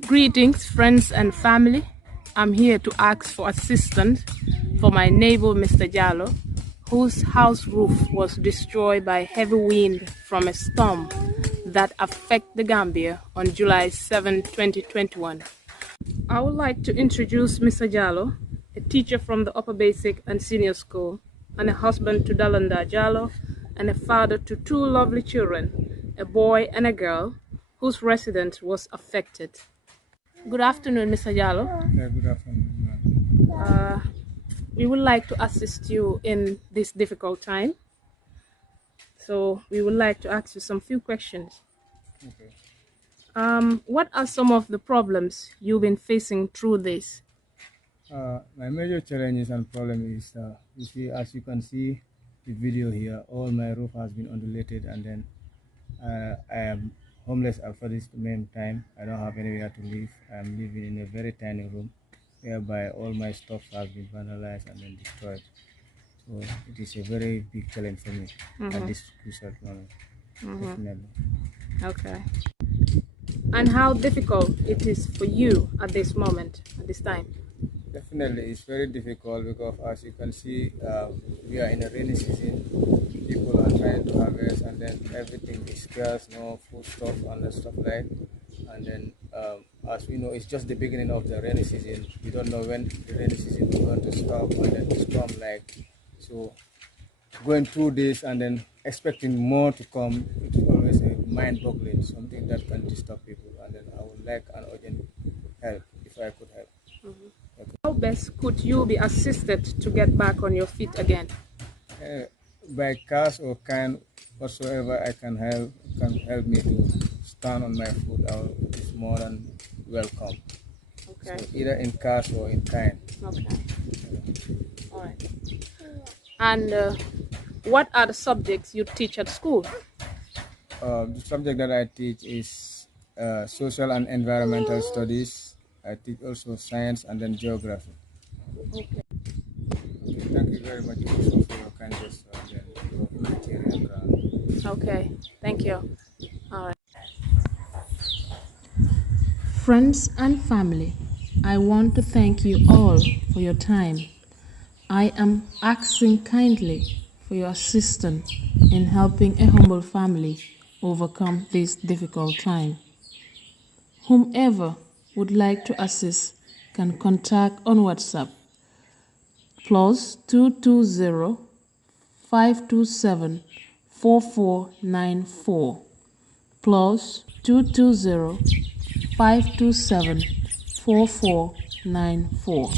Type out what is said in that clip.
Greetings, friends and family. I'm here to ask for assistance for my neighbor, Mr. Jallow, whose house roof was destroyed by heavy wind from a storm that affected the Gambia on July 7, 2021. I would like to introduce Mr. Jallow, a teacher from the upper basic and senior school, and a husband to Dalanda Jallow, and a father to two lovely children, a boy and a girl, whose residence was affected. Good afternoon, Mr. Jallow. Yeah, good afternoon. We would like to assist you in this difficult time. So we would like to ask you some few questions. Okay. What are some of the problems you've been facing through this? My major challenges and problem is, you see, as you can see the video here, all my roof has been undulated, and then I am homeless after this main time. I don't have anywhere to live. I'm living in a very tiny room, whereby all my stuff has been vandalized and then destroyed. So it is a very big challenge for me at this crucial moment. Definitely. Okay. And how difficult it is for you at this moment, at this time? Definitely, it's very difficult because, as you can see, we are in a rainy season. People are trying to harvest, and then everything is scarce, no food stuff and stuff like. And then, as we know, it's just the beginning of the rainy season. We don't know when the rainy season is going to stop, and then the storm like. So, going through this and then expecting more to come, it's always a mind-boggling, something that can disturb people. And then I would like an urgent help if I could help. How best could you be assisted to get back on your feet again? By cash or kind whatsoever I can help me to stand on my foot, is more than welcome. Okay. So either in cash or in kind. Okay. All right. And what are the subjects you teach at school? The subject that I teach is social and environmental studies. I teach also science and then geography. Okay. Thank you very much also for your kind gesture and your humanitarian ground. Okay. Thank you. All right. Friends and family, I want to thank you all for your time. I am asking kindly for your assistance in helping a humble family overcome this difficult time. Whomever would like to assist can contact on WhatsApp +220 527 4494 +220 527 4494.